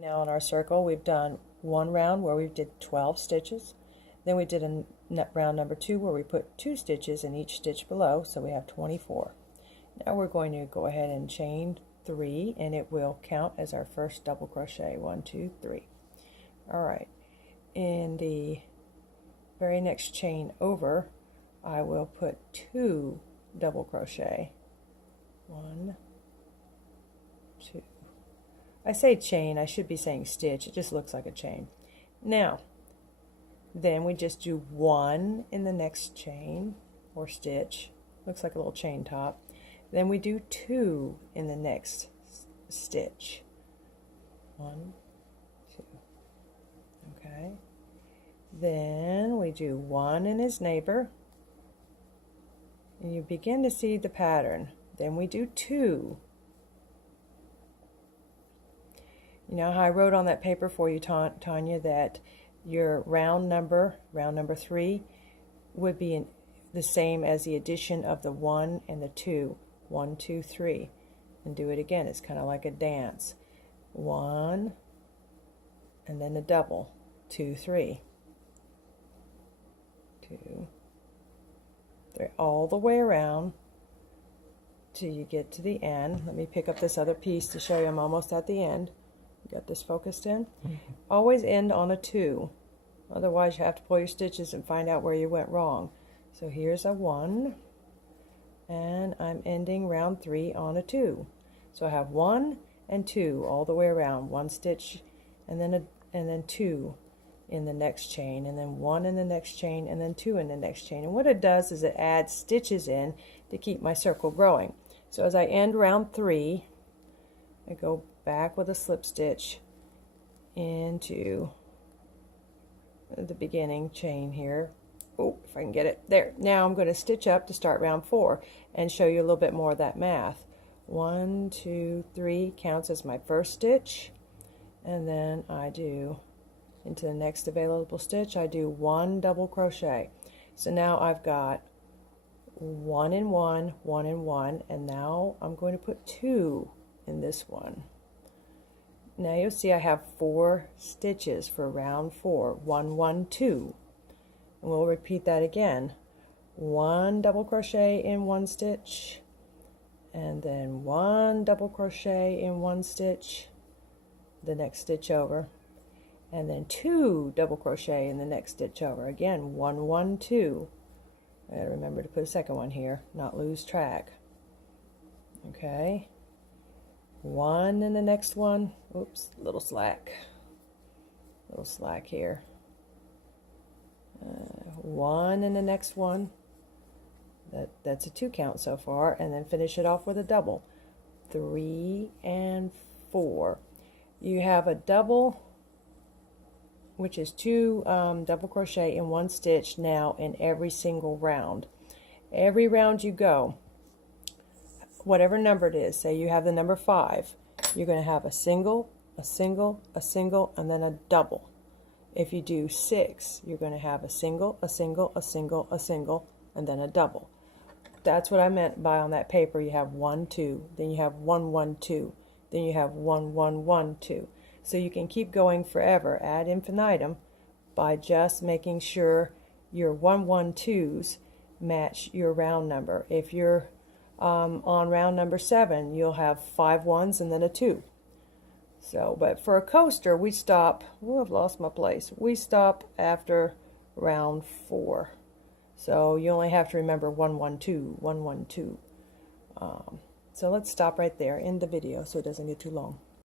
Now in our circle we've done one round where we did 12 stitches. Then we did a round number 2 where we put 2 stitches in each stitch below, so we have 24. Now we're going to go ahead and chain 3 and it will count as our first double crochet. 1, 2, 3. Alright, in the very next chain over I will put 2 double crochet. 1, 2. I say chain, I should be saying stitch, it just looks like a chain. Now, then we just do 1 in the next chain, or stitch, looks like a little chain top. Then we do 2 in the next stitch. 1, 2. Okay. Then we do 1 in his neighbor, and you begin to see the pattern. Then we do 2. You know how I wrote on that paper for you, Tanya, that your round number 3, would be the same as the addition of the 1 and the 2. 1, 2, 3. And do it again. It's kind of like a dance. 1, and then a double. 2, 3. 2, 3. All the way around till you get to the end. Let me pick up this other piece to show you I'm almost at the end. Got this focused in? Always end on a 2. Otherwise you have to pull your stitches and find out where you went wrong. So here's a 1, and I'm ending round 3 on a 2. So I have 1 and 2 all the way around. 1 stitch and then 2 in the next chain, and then 1 in the next chain, and then 2 in the next chain. And what it does is it adds stitches in to keep my circle growing. So as I end round 3, I go back with a slip stitch into the beginning chain here. Oh, if I can get it there. Now I'm going to stitch up to start round 4 and show you a little bit more of that math. 1, 2, 3 counts as my first stitch, and then I do into the next available stitch I do 1 double crochet. So now I've got 1 and 1, 1 and 1, and now I'm going to put 2 in this one. Now you'll see I have 4 stitches for round 4. 1, 1, 2. And we'll repeat that again. 1 double crochet in 1 stitch, and then 1 double crochet in 1 stitch, the next stitch over, and then 2 double crochet in the next stitch over. Again, 1, 1, 2. I gotta remember to put a second one here, not lose track. Okay. 1 in the next one. Oops, little slack here. 1 in the next one. That's a 2 count so far, and then finish it off with a double. 3 and 4. You have a double, which is 2 double crochet in 1 stitch now in every single round. Every round you go, whatever number it is, say you have the number 5, you're going to have a single, a single, a single, and then a double. If you do 6, you're going to have a single, a single, a single, a single, and then a double. That's what I meant by on that paper. You have 1, 2, then you have 1, 1, 2, then you have 1, 1, 1, 2. So you can keep going forever ad infinitum by just making sure your 1, 1, 2s match your round number. If you're on round number 7, you'll have 5 1s and then a 2. So, but for a coaster, we stop. Oh, I've lost my place. We stop after round 4. So you only have to remember 1, 1, 2, 1, 1, 2. So let's stop right there in the video so it doesn't get too long.